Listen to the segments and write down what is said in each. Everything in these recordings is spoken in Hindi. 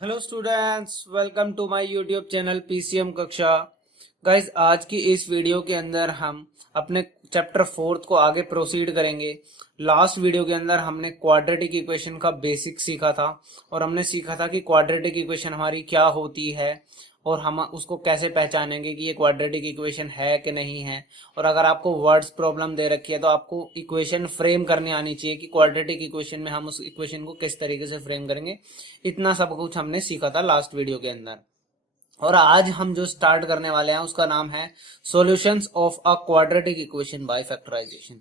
Hello students, welcome to my YouTube channel PCM कक्षा। गाइस, आज की इस वीडियो के अंदर हम अपने चैप्टर 4 को आगे प्रोसीड करेंगे। लास्ट वीडियो के अंदर हमने क्वाड्रेटिक इक्वेशन का बेसिक सीखा था और हमने सीखा था कि क्वाड्रेटिक इक्वेशन हमारी क्या होती है और हम उसको कैसे पहचानेंगे कि ये क्वाड्रेटिक इक्वेशन है कि नहीं है। और अगर आपको वर्ड्स प्रॉब्लम दे रखी है तो आपको इक्वेशन फ्रेम करनी आनी चाहिए कि क्वाड्रेटिक इक्वेशन में हम उस इक्वेशन को किस तरीके से फ्रेम करेंगे। इतना सब कुछ हमने सीखा था लास्ट वीडियो के अंदर। और आज हम जो स्टार्ट करने वाले हैं उसका नाम है solutions of a quadratic equation by factorisation.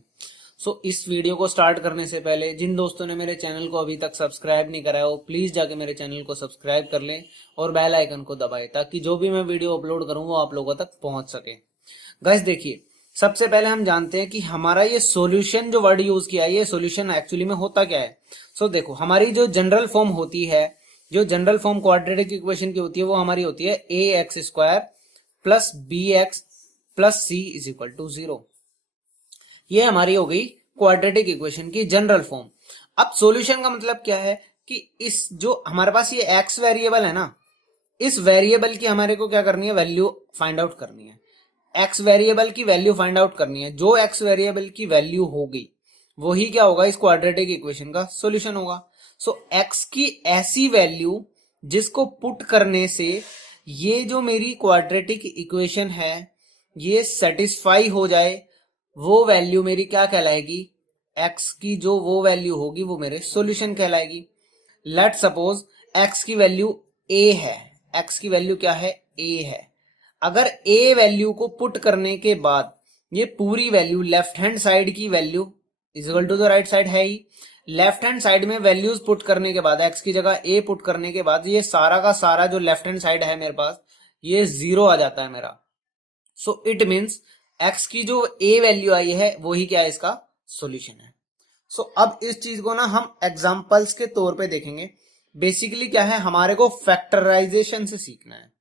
इस वीडियो को स्टार्ट करने से पहले जिन दोस्तों ने मेरे चैनल को अभी तक सब्सक्राइब नहीं करा है वो प्लीज जाके मेरे चैनल को सब्सक्राइब कर लें और बेल आइकन को दबाएं ताकि जो भी मैं वीडियो अपलोड करूं वो आप लोगों तक पहुंच सके। गाइस देखिए, सबसे पहले हम जानते हैं कि हमारा ये सॉल्यूशन जो वर्ड यूज किया है ये सॉल्यूशन एक्चुअली में होता क्या है। देखो, हमारी जो जनरल फॉर्म होती है, जो जनरल फॉर्म क्वाड्रेटिक इक्वेशन की होती है वो हमारी होती है a x square plus b x plus c is equal to 0। ये हमारी हो गई क्वाड्रेटिक इक्वेशन की जनरल फॉर्म। अब सॉल्यूशन का मतलब क्या है कि इस जो हमारे पास ये एक्स वेरिएबल है ना, इस वेरिएबल की हमारे को क्या करनी है, वैल्यू फाइंड आउट करनी है। एक्स वेरिएबल की वैल्यू फाइंड आउट करनी है। जो एक्स वेरिएबल की वैल्यू होगी वही क्या होगा, इस क्वाड्रेटिक इक्वेशन का सॉल्यूशन होगा। एक्स की ऐसी वैल्यू जिसको पुट करने से ये जो मेरी क्वाड्रेटिक इक्वेशन है ये सेटिस्फाई हो जाए, वो वैल्यू मेरी क्या कहलाएगी, एक्स की जो वो वैल्यू होगी वो मेरे सॉल्यूशन कहलाएगी। लेट सपोज एक्स की वैल्यू ए है। एक्स की वैल्यू क्या है, ए है। अगर ए वैल्यू को पुट करने के बाद ये पूरी वैल्यू लेफ्ट हैंड साइड की value equal to the right side है ही, लेफ्ट हैंड साइड में वैल्यूज पुट करने के बाद एक्स की जगह ए पुट करने के बाद ये सारा का सारा जो लेफ्ट हैंड साइड है मेरे पास ये 0 आ जाता है मेरा। इट मीन्स एक्स की जो ए वैल्यू आई है वही क्या है, इसका सॉल्यूशन है। अब इस चीज को ना हम एग्जांपल्स के तौर पे देखेंगे। बेसिकली क्या है, हमारे को फैक्टराइजेशन से सीखना है,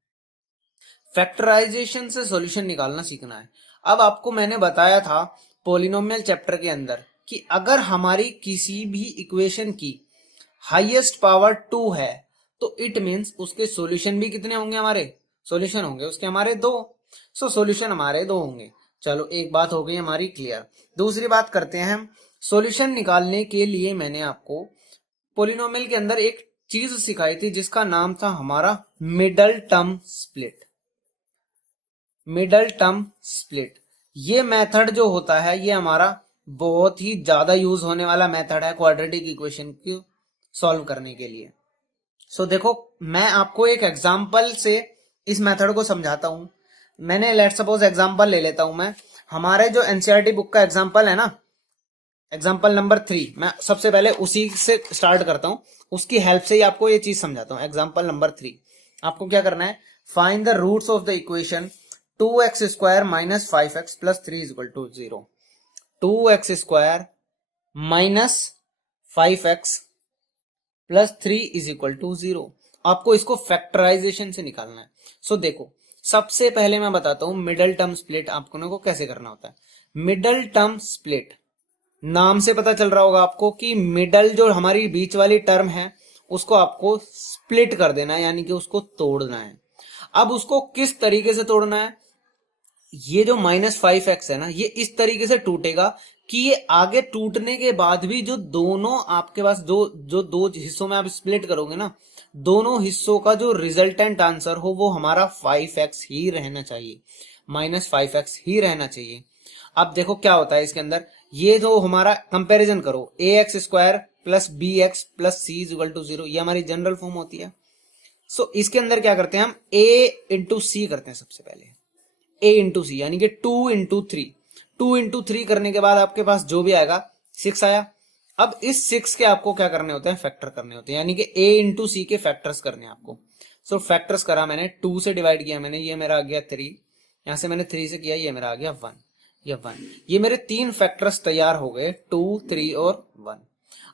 फैक्टराइजेशन से सॉल्यूशन निकालना सीखना है। अब आपको मैंने बताया था पॉलिनोमियल चैप्टर के अंदर कि अगर हमारी किसी भी इक्वेशन की हाईएस्ट पावर 2 है तो इट मींस उसके सॉल्यूशन भी कितने होंगे, हमारे सॉल्यूशन होंगे उसके हमारे 2। सॉल्यूशन हमारे 2 होंगे। चलो, एक बात हो गई हमारी क्लियर। दूसरी बात करते हैं हम। सॉल्यूशन निकालने के लिए मैंने आपको पॉलिनोमियल के अंदर एक चीज सिखाई थी जिसका नाम था हमारा middle term split. Middle term split ये मेथड जो होता है ये हमारा बहुत ही ज्यादा यूज होने वाला मेथड है क्वाड्रेटिक इक्वेशन को सॉल्व करने के लिए। देखो, मैं आपको एक एग्जांपल से इस मेथड को समझाता हूं। मैंने लेट सपोज एग्जांपल ले लेता हूं मैं। हमारे जो एनसीईआरटी बुक का एग्जांपल है ना, एग्जांपल नंबर 3, मैं सबसे पहले उसी से स्टार्ट करता हूं। उसकी हेल्प से ही आपको ये चीज समझाता हूं। एग्जांपल नंबर 3, आपको क्या करना है, find the roots of the equation 2x square minus 5x plus 3 is equal to 0। 2x square minus 5x plus 3 is equal to 0। आपको इसको फैक्टराइजेशन से निकालना है। देखो, सबसे पहले मैं बताता हूं मिडल टर्म स्प्लिट आपको को कैसे करना होता है। मिडल टर्म स्प्लिट नाम से पता चल रहा होगा आपको कि मिडल जो हमारी बीच वाली टर्म है उसको आपको स्प्लिट कर देना है, यानी कि उसको तोड़ना है। अब उसको किस तरीके से तोड़ना है, ये जो -5x है ना ये इस तरीके से टूटेगा कि ये आगे टूटने के बाद भी जो दोनों आपके पास जो दो हिस्सों में आप स्प्लिट करोगे ना, दोनों हिस्सों का जो रिजल्टेंट आंसर हो वो हमारा 5x ही रहना चाहिए, -5x ही रहना चाहिए। अब देखो क्या होता है इसके अंदर, ये जो हमारा कंपैरिजन करो, ax square plus b x plus c is equal to 0, ये हमारी जनरल फॉर्म होती है। इसके अंदर क्या करते हैं हम, a इंटू सी करते हैं सबसे पहले, a इंटू सी यानी कि 2 इंटू 3। 2 इंटू 3 करने के बाद आपके पास जो भी आएगा 6 आया। अब इस 6 के आपको क्या करने होते हैं, फैक्टर करने होते हैं, यानी कि a इंटू सी के फैक्टर्स करने हैं आपको। फैक्टर्स करा मैंने, 2 से डिवाइड किया मैंने, ये मेरा आ गया 3, यहां से मैंने 3 से किया, ये मेरा आ गया 1, ये 1। ये मेरे 3 फैक्टर्स तैयार हो गए, 2, 3 और 1।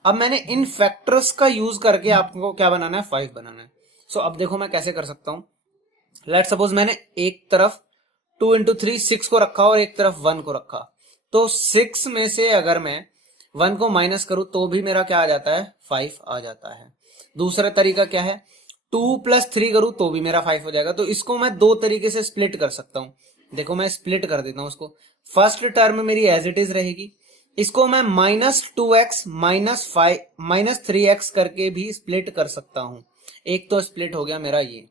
अब मैंने इन फैक्टर्स का यूज करके आपको क्या बनाना है, 5 बनाना है। अब देखो मैं कैसे कर सकता हूं। लेट सपोज मैंने एक तरफ 2 इंटू 3 6 को रखा और एक तरफ 1 को रखा, तो 6 में से अगर मैं 1 को माइनस करूं तो भी मेरा क्या आ जाता है, 5 आ जाता है। दूसरा तरीका क्या है, 2+3 करूं तो भी मेरा 5 हो जाएगा। तो इसको मैं दो तरीके से स्प्लिट कर सकता हूं। देखो मैं स्प्लिट कर देता हूं उसको। फर्स्ट टर्म मेरी एज इट इज रहेगी, इसको मैं -2x -3x करके भी स्प्लिट कर सकता हूं। एक तो स्प्लिट हो गया मेरा ये।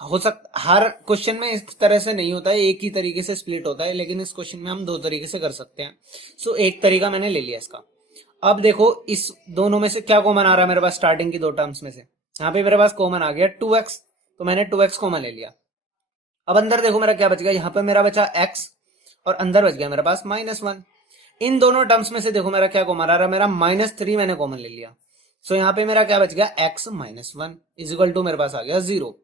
हो सकता हर क्वेश्चन में इस तरह से नहीं होता है, एक ही तरीके से स्प्लिट होता है, लेकिन इस क्वेश्चन में हम दो तरीके से कर सकते हैं। सो एक तरीका मैंने ले लिया इसका। अब देखो इस दोनों में से क्या कॉमन आ रहा है मेरे पास, स्टार्टिंग की दो टर्म्स में से यहाँ पे मेरे पास कॉमन आ गया 2x, तो मैंने 2x कॉमन ले लिया। अब अंदर देखो मेरा क्या बच गया, यहाँ पे मेरा बचा x और अंदर बच गया मेरे पास -1। इन दोनों टर्म्स में से देखो मेरा क्या कॉमन आ रहा है, मेरा -3 मैंने कॉमन ले लिया। सो यहाँ पे मेरा क्या बच गया, x -1 इक्वल टू मेरे पास आ गया 0।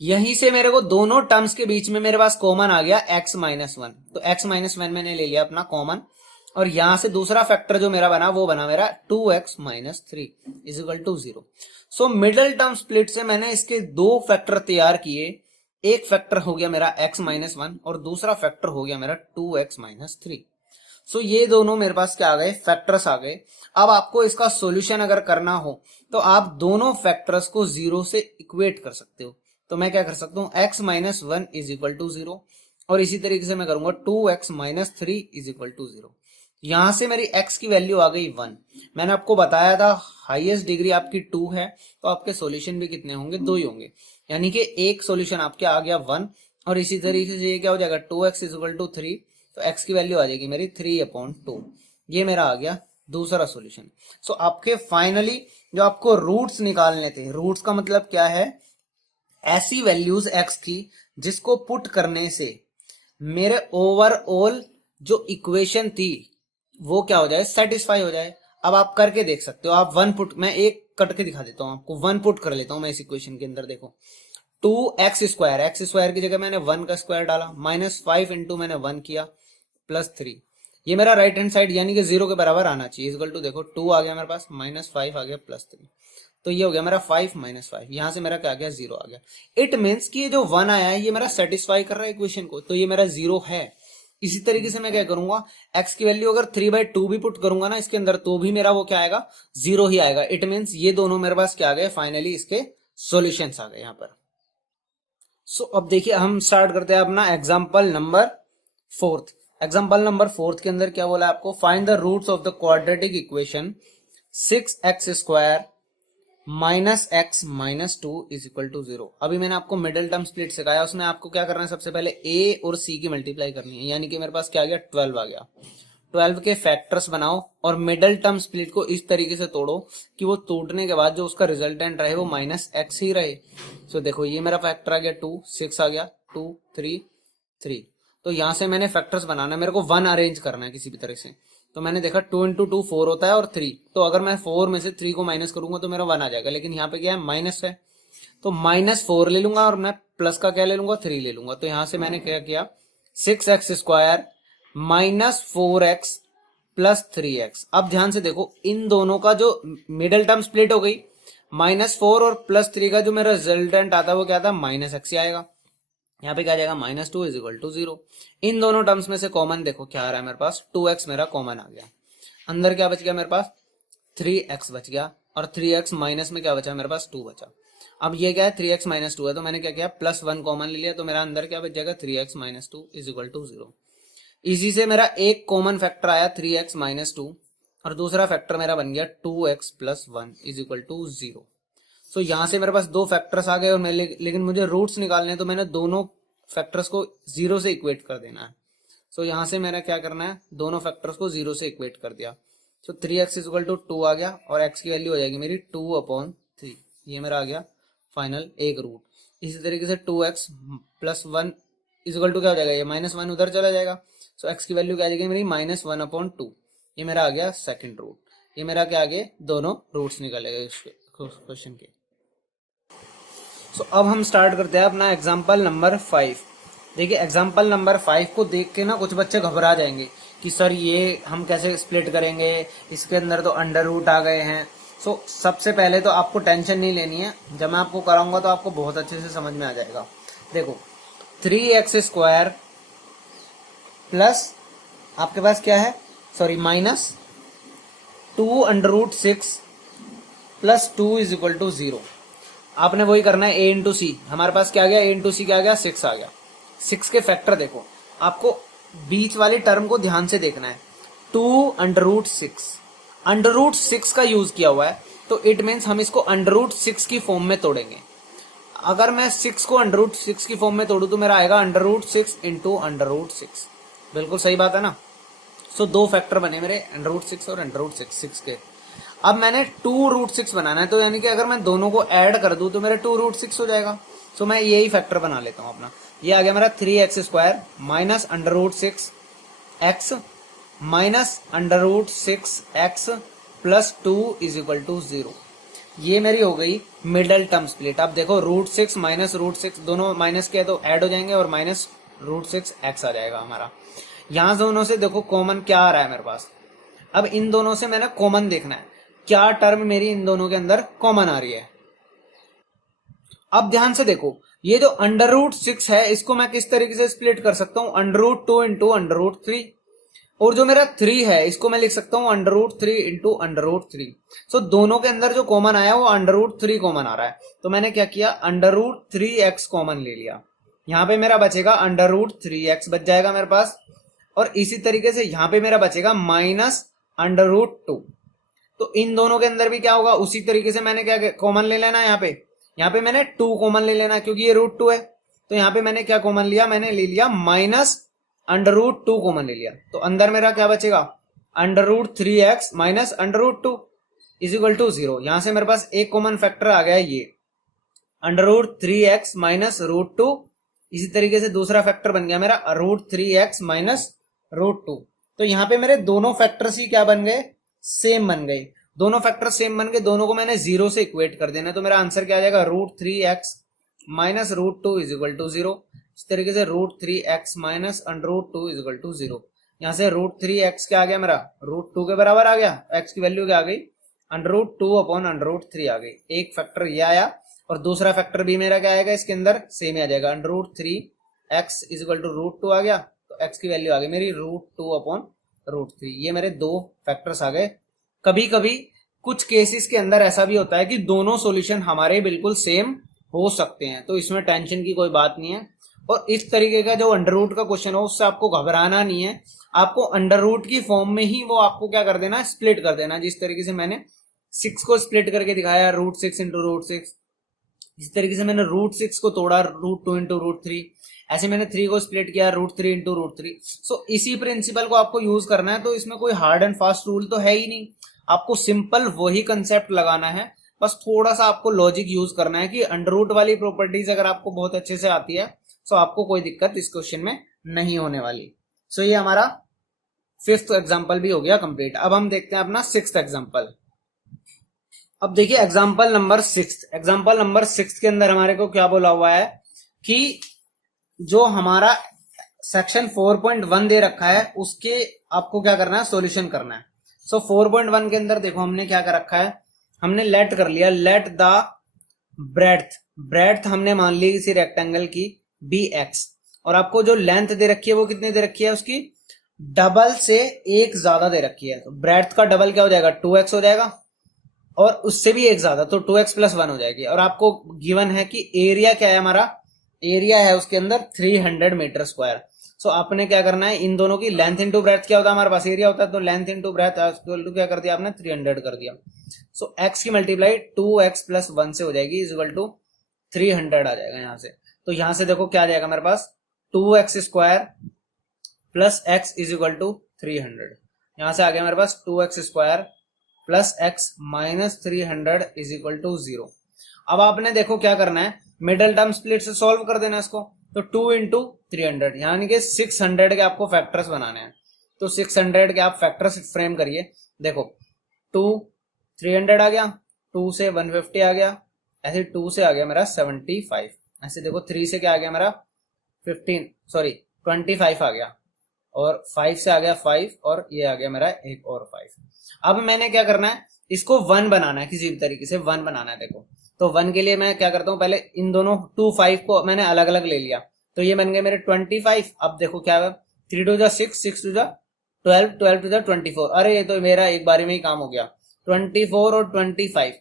यहीं से मेरे को दोनों टर्म्स के बीच में मेरे पास कॉमन आ गया x -1, तो x -1 मैंने ले लिया अपना कॉमन, और यहां से दूसरा फैक्टर जो मेरा बना वो बना मेरा 2x -3 equal to 0। So middle term split से मैंने इसके दो फैक्टर तैयार किए। एक फैक्टर हो गया मेरा x -1 और दूसरा फैक्टर हो गया मेरा 2x -3। सो ये दोनों मेरे पास क्या आ गए, फैक्टर्स आ गए। अब आपको इसका सॉल्यूशन अगर करना हो तो आप दोनों फैक्टर्स को 0 से इक्वेट कर सकते हो। तो मैं क्या कर सकता हूं, x -1 इज इक्वल टू 0, और इसी तरीके से मैं करूंगा 2x -3 इज इक्वल टू 0। यहां से मेरी x की वैल्यू आ गई 1। मैंने आपको बताया था हाईएस्ट डिग्री आपकी 2 है, तो आपके सॉल्यूशन भी कितने होंगे, 2 ही होंगे, यानी कि एक सॉल्यूशन आपके आ गया 1। और इसी तरीके से ये क्या हो जाएगा, 2x इज इक्वल टू 3, तो x की वैल्यू आ जाएगी मेरी 3/2। ये मेरा आ गया दूसरा सॉल्यूशन। सो आपके फाइनली जो आपको रूट्स निकालने थे, रूट्स का मतलब क्या है, ऐसी वैल्यूज x की जिसको पुट करने से मेरे ओवरऑल जो इक्वेशन थी वो क्या हो जाए, सेटिस्फाई हो जाए। अब आप करके देख सकते हो, आप 1 पुट, मैं एक कट के दिखा देता हूं आपको, 1 पुट कर लेता हूं मैं इस इक्वेशन के अंदर। देखो 2x² एक्स स्क्वायर की जगह मैंने 1 का स्क्वायर डाला, -5 इंटू मैंने 1 किया +3। ये मेरा राइट हैंड साइड यानी कि 0 के बराबर आना चाहिए। इक्वल टू देखो 2 आ गया मेरे पास, -5 आ गया +3, तो ये हो गया मेरा 5 -5। यहां से मेरा क्या आ गया, 0 आ गया। इट मीन्स कि ये जो 1 आया है ये मेरा सेटिस्फाई कर रहा है इक्वेशन को, तो ये मेरा 0 है। इसी तरीके से मैं क्या करूंगा, x की वैल्यू अगर 3/2 भी पुट करूंगा ना इसके अंदर, तो भी मेरा वो क्या आएगा, 0 ही आएगा। इट मीन्स ये दोनों मेरे पास क्या आ गए, फाइनली इसके सॉल्यूशंस आ गए यहाँ पर। सो अब देखिए हम स्टार्ट करते हैं अपना एग्जाम्पल नंबर 4। एग्जाम्पल नंबर 4 के अंदर क्या बोला आपको, find the roots of the quadratic equation 6x² -x -2 is equal to 0। अभी मैंने आपको मिडिल टर्म स्प्लिट सिखाया, उसमें आपको क्या करना है, सबसे पहले a और c की मल्टीप्लाई करनी है, यानी कि मेरे पास क्या आ गया, 12 आ गया। 12 के फैक्टर्स बनाओ और मिडिल टर्म स्प्लिट को इस तरीके से तोड़ो कि वो टूटने के बाद जो उसका रिजल्टेंट रहे वो -x ही रहे। सो देखो ये मेरा फैक्टर आ गया 2, 6 आ गया, 2 3 3। तो यहां से मैंने फैक्टर्स बनाना है, मेरे को 1 अरेंज करना है किसी भी तरह से। तो मैंने देखा 2 इंटू 2 4 होता है और 3, तो अगर मैं 4 में से 3 को माइनस करूंगा तो मेरा 1 आ जाएगा, लेकिन यहाँ पे क्या है, माइनस है, तो -4 ले लूंगा और मैं प्लस का क्या ले लूंगा, 3 ले लूंगा। तो यहां से मैंने क्या किया, 6x² -4x +3x। अब ध्यान से देखो इन दोनों का जो मिडिल टर्म स्प्लिट हो गई, -4 और +3 का जो मेरा रिजल्टेंट आता है वो क्या था, -x ही आएगा। यहाँ पे क्या आ जाएगा, -2 इज इक्वल टू 0। इन दोनों टर्म्स में से कॉमन देखो क्या आ रहा है मेरे पास, 2x मेरा कॉमन आ गया। अंदर क्या बच गया मेरे पास, 3x बच गया, और 3x माइनस में क्या बचा मेरे पास, 2 बचा। अब ये क्या है, 3x -2 है, तो मैंने क्या किया, +1 कॉमन ले लिया, तो मेरा अंदर क्या बच जाएगा, 3x -2 इज इक्वल टू 0। इसी से मेरा एक कॉमन फैक्टर आया 3x -2, और दूसरा फैक्टर मेरा बन गया 2x + 1 is equal to 0। So यहां से मेरे पास दो फैक्टर्स आ गए, और लेकिन मुझे रूट्स निकालने हैं, तो मैंने दोनों फैक्टर्स को 0 से इक्वेट कर देना है। सो यहां से मेरा क्या करना है, दोनों फैक्टर्स को 0 से इक्वेट कर दिया। सो 3x इज इक्वल टू 2 आ गया, और x की वैल्यू हो जाएगी मेरी 2/3। ये मेरा आ गया फाइनल एक रूट। इसी तरीके से 2x + 1 इज इक्वल टू क्या हो जाएगा, ये -1 उधर चला जाएगा। सो x की वैल्यू क्या आ जाएगी मेरी, -1/2। ये मेरा आ गया सेकंड रूट। ये मेरा क्या आ गया, दोनों रूट्स निकलेगा इस क्वेश्चन के। सो अब हम स्टार्ट करते हैं अपना एग्जाम्पल नंबर 5। देखिए एग्जाम्पल नंबर 5 को देख के ना कुछ बच्चे घबरा जाएंगे कि सर ये हम कैसे स्प्लिट करेंगे, इसके अंदर तो अंडर रूट आ गए हैं। सो सबसे पहले तो आपको टेंशन नहीं लेनी है, जब मैं आपको कराऊंगा तो आपको बहुत अच्छे से समझ में आ जाएगा। देखो 3x² प्लस आपके पास क्या है, सॉरी -2√6 + 2 इज इक्वल टू 0। आपने वही करना है, a इंटू सी। हमारे पास क्या आ गया, a इंटू सी क्या आ गया, 6 आ गया। 6 के फैक्टर देखो, आपको बीच वाली टर्म को ध्यान से देखना है। 2 अंडर रूट 6, अंडर रूट 6 का यूज किया हुआ है, तो इट मीन्स हम इसको अंडर रूट 6 की फॉर्म में तोड़ेंगे। अगर मैं 6 को अंडर रूट 6 की फॉर्म में तोड़ू तो मेरा आएगा under root 6 into under root 6। बिल्कुल सही बात है ना। सो दो फैक्टर बने मेरे, अंडर रूट 6 और अंडर रूट 6 के। अब मैंने 2 रूट 6 बनाना है, तो यानी कि अगर मैं दोनों को ऐड कर दूं तो मेरा 2 रूट 6 हो जाएगा। सो मैं यही फैक्टर बना लेता हूं अपना। ये आ गया मेरा 3x² minus under root 6 x minus under root 6 x plus 2 is equal to 0। ये मेरी हो गई मिडल टर्म स्प्लिट। अब देखो रूट 6 माइनस रूट 6 दोनों माइनस के तो ऐड हो जाएंगे और माइनस रूट 6 एक्स आ जाएगा हमारा। यहां दोनों से देखो कॉमन क्या आ रहा है मेरे पास। अब इन दोनों से मैंने कॉमन देखना है, क्या टर्म मेरी इन दोनों के अंदर कॉमन आ रही है। अब ध्यान से देखो, ये जो अंडर रूट 6 है इसको मैं किस तरीके से स्प्लिट कर सकता हूं, under root 2 into under root 3। और जो मेरा 3 है इसको मैं लिख सकता हूं under root 3 into under root 3। So दोनों के अंदर जो कॉमन आया वो अंडर रूट 3 कॉमन आ रहा है। तो मैंने क्या किया, अंडर रूट 3x कॉमन ले लिया। यहां पे मेरा बचेगा अंडर रूट 3x बच जाएगा मेरे पास। और इसी तरीके से यहां पे मेरा बचेगा माइनस अंडर रूट 2। तो इन दोनों के अंदर भी क्या होगा, उसी तरीके से मैंने क्या कॉमन ले लेना है। यहाँ पे मैंने 2 कॉमन ले लेना क्योंकि ये रूट 2 है। तो यहाँ पे मैंने क्या कॉमन लिया, मैंने ले लिया माइनस अंडर रूट 2 कॉमन ले लिया। तो अंदर मेरा क्या बचेगा, under root 3x minus under root 2 is equal to 0। यहां से मेरे पास एक कॉमन फैक्टर आ गया, ये under root 3x minus root 2। इसी तरीके से दूसरा फैक्टर बन गया मेरा रूट 3x माइनस रूट 2। तो यहाँ पे मेरे दोनों फैक्टर्स ही क्या बन गए, सेम बन गए। दोनों फैक्टर सेम बन गए, दोनों को मैंने 0 से इक्वेट कर देना। तो मेरा आंसर क्या आ जाएगा, root 3x minus root 2 is equal to 0। इस तरीके से root 3x minus under root 2 is equal to 0। यहां से रूट 3x क्या आ गया मेरा, रूट 2 के बराबर आ गया। x की वैल्यू क्या आ गई, under root 2 upon under root 3 आ गई। एक फैक्टर ये आया और दूसरा फैक्टर भी मेरा क्या आएगा, इसके अंदर सेम ही आ जाएगा, under root 3x is equal to root 2 आ गया। तो x की वैल्यू आ गई मेरी रूट 2 अपॉन रूट 3। ये मेरे दो फैक्टर्स आ गए। कभी कभी कुछ केसेस के अंदर ऐसा भी होता है कि दोनों सॉल्यूशन हमारे बिल्कुल सेम हो सकते हैं, तो इसमें टेंशन की कोई बात नहीं है। और इस तरीके का जो अंडर रूट का क्वेश्चन हो उससे आपको घबराना नहीं है। आपको अंडर रूट की फॉर्म में ही वो आपको क्या कर देना, स्प्लिट कर देना। जिस तरीके से मैंने 6 को स्प्लिट करके दिखाया रूट 6 इंटू रूट 6, इस तरीके से मैंने रूट 6 को तोड़ा रूट 2 इंटू रूट 3। ऐसे मैंने 3 को स्प्लिट किया रूट 3 इंटू रूट 3। सो इसी प्रिंसिपल को आपको यूज करना है। तो इसमें कोई हार्ड एंड फास्ट रूल तो है ही नहीं, आपको सिंपल वही कंसेप्ट लगाना है। बस थोड़ा सा आपको लॉजिक यूज करना है कि अंडर रूट वाली प्रॉपर्टीज अगर आपको बहुत अच्छे से आती है तो आपको कोई दिक्कत इस क्वेश्चन में नहीं होने वाली। सो ये हमारा 5th एग्जांपल भी हो गया कंप्लीट। अब हम देखते हैं अपना 6th एग्जांपल। अब देखिए एग्जांपल नंबर 6। एग्जांपल नंबर 6 के अंदर हमारे को क्या बोला हुआ है कि जो हमारा सेक्शन 4.1 दे रखा है उसके आपको क्या करना है, सॉल्यूशन करना है। सो 4.1 के अंदर देखो हमने क्या कर रखा है, हमने लेट कर लिया, लेट द ब्रेड्थ हमने मान ली किसी रेक्टेंगल की bx, और आपको जो लेंथ दे रखी है वो कितनी दे रखी है, उसकी डबल से एक ज्यादा दे रखी है। तो ब्रेड्थ का डबल क्या हो जाएगा, 2x हो जाएगा, और उससे भी एक ज्यादा तो 2x + 1 हो जाएगी। और आपको गिवन है कि एरिया क्या है, हमारा एरिया है उसके अंदर 300 मीटर स्क्वायर। सो आपने क्या करना है, इन दोनों की लेंथ इंटू ब्रेथ क्या होता है, हमारे पास एरिया होता है, तो लेंथ इंटू ब्रेथ क्या कर दिया आपने, 300 कर दिया। सो x की मल्टीप्लाई 2x + 1 से हो जाएगी इज इक्वल टू 300 आ जाएगा यहाँ से। तो यहां से देखो क्या आ जाएगा मेरे पास, 2x² + x is equal to 300। यहां से आ गया मेरे पास 2x² + x minus 300 is equal to 0। अब आपने देखो क्या करना है, मिडल टर्म स्प्लिट से सॉल्व कर देना इसको। तो 2 इंटू 300 यानी कि 600 के आपको फैक्टर्स बनाने हैं। तो 600 के आप फैक्टर्स फ्रेम करिए। देखो 2 300 आ गया, 2 से 150 आ गया, ऐसे 2 से आ गया मेरा 75, ऐसे देखो 3 से क्या आ गया मेरा 25 आ गया, और 5 से आ गया 5, और ये आ गया मेरा एक और 5। अब मैंने क्या करना है, इसको 1 बनाना है, किसी भी तरीके से 1 बनाना है। देखो तो 1 के लिए मैं क्या करता हूं, पहले इन दोनों 2 5 को मैंने अलग अलग ले लिया, तो ये बन गए मेरे 25। अब देखो क्या है, 3 2 6, 6 2 12, 12 2 24। अरे ये तो मेरा एक बारी में ही काम हो गया, 24 और 25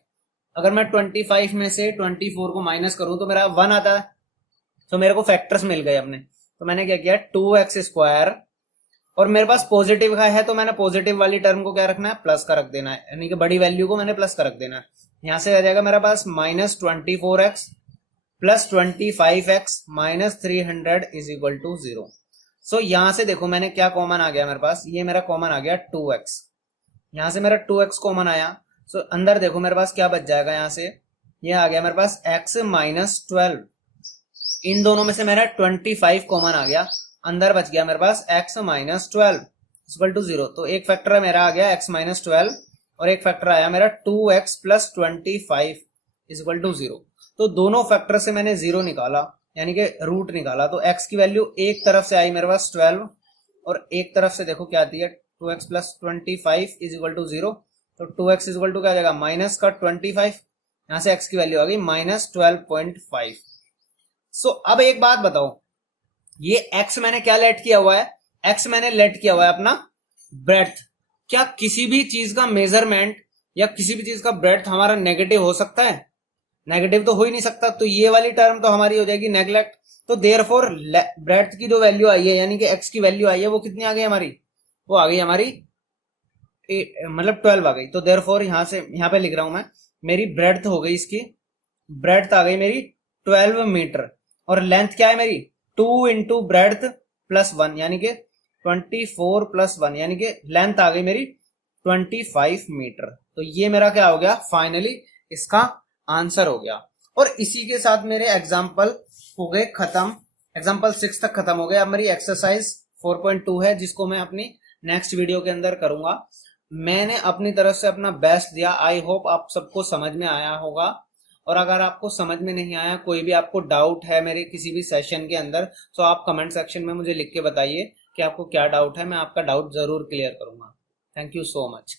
अगर मैं 25 में से 24 को माइनस करूं तो मेरा 1 आता है। तो मेरे को फैक्टर्स मिल गए अपने। तो मैंने क्या किया, 2x², और मेरे पास पॉजिटिव का है तो मैंने पॉजिटिव वाली टर्म को क्या रखना है, प्लस का रख देना है, यानी कि बड़ी वैल्यू को मैंने प्लस का रख देना है। यहां से आ जाएगा मेरे पास -24x plus 25x minus 300 is equal to 0। So यहां से देखो मैंने क्या कॉमन आ गया मेरे पास, ये मेरा कॉमन आ गया 2x। यहां से मेरा 2x कॉमन आया। सो अंदर देखो मेरे पास क्या बच जाएगा, यहां से ये आ गया मेरे पास x माइनस 12। इन दोनों में से मेरा 25 कॉमन आ गया, अंदर बच गया मेरे पास x माइनस 12 इक्वल टू 0। तो एक फैक्टर मेरा आ गया x माइनस 12 और एक फैक्टर आया मेरा 2x प्लस 25 इक्वल टू 0। तो दोनों फैक्टर से मैंने 0 निकाला, यानी कि रूट निकाला। तो x की वैल्यू एक तरफ से आई मेरे पास 12 और एक तरफ से देखो क्या आती है 2x plus 25 is equal to 0। तो 2x इज इक्वल टू क्या आ जाएगा, माइनस का 25। यहां से x की वैल्यू आ गई -12.5। सो अब एक बात बताओ, ये x मैंने क्या लेट किया हुआ है, x मैंने लेट किया हुआ है अपना ब्रेड्थ। क्या किसी भी चीज का मेजरमेंट या किसी भी चीज का ब्रेड्थ हमारा नेगेटिव हो सकता है? नेगेटिव तो हो ही नहीं सकता। तो ये वाली टर्म तो हमारी हो जाएगी नेग्लेक्ट। तो देयरफॉर ब्रेड्थ की जो वैल्यू आई है, यानी कि x की वैल्यू आई है, वो कितनी आ गई हमारी, वो आ गई हमारी मतलब 12 आ गई। तो देयरफॉर यहां पे लिख रहा हूं मैं, मेरी ब्रेड्थ हो गई, इसकी ब्रेड्थ आ गई मेरी 12 मीटर, और लेंथ क्या है मेरी 2 इंटू ब्रेड्थ प्लस 1, यानी कि 24 प्लस 1, यानी कि लेंथ आ गई मेरी 25 मीटर। तो ये मेरा क्या हो गया, फाइनली इसका आंसर हो गया। और इसी के साथ मेरे एग्जाम्पल हो गए खत्म, एग्जाम्पल 6 तक खत्म हो गए। अब मेरी एक्सरसाइज 4.2 है, जिसको मैं अपनी नेक्स्ट वीडियो के अंदर करूंगा। मैंने अपनी तरफ से अपना बेस्ट दिया। आई होप आप सबको समझ में आया होगा। और अगर आपको समझ में नहीं आया, कोई भी आपको डाउट है मेरे किसी भी सेशन के अंदर, तो आप कमेंट सेक्शन में मुझे लिख के बताइए कि आपको क्या डाउट है। मैं आपका डाउट जरूर क्लियर करूंगा। Thank you so much.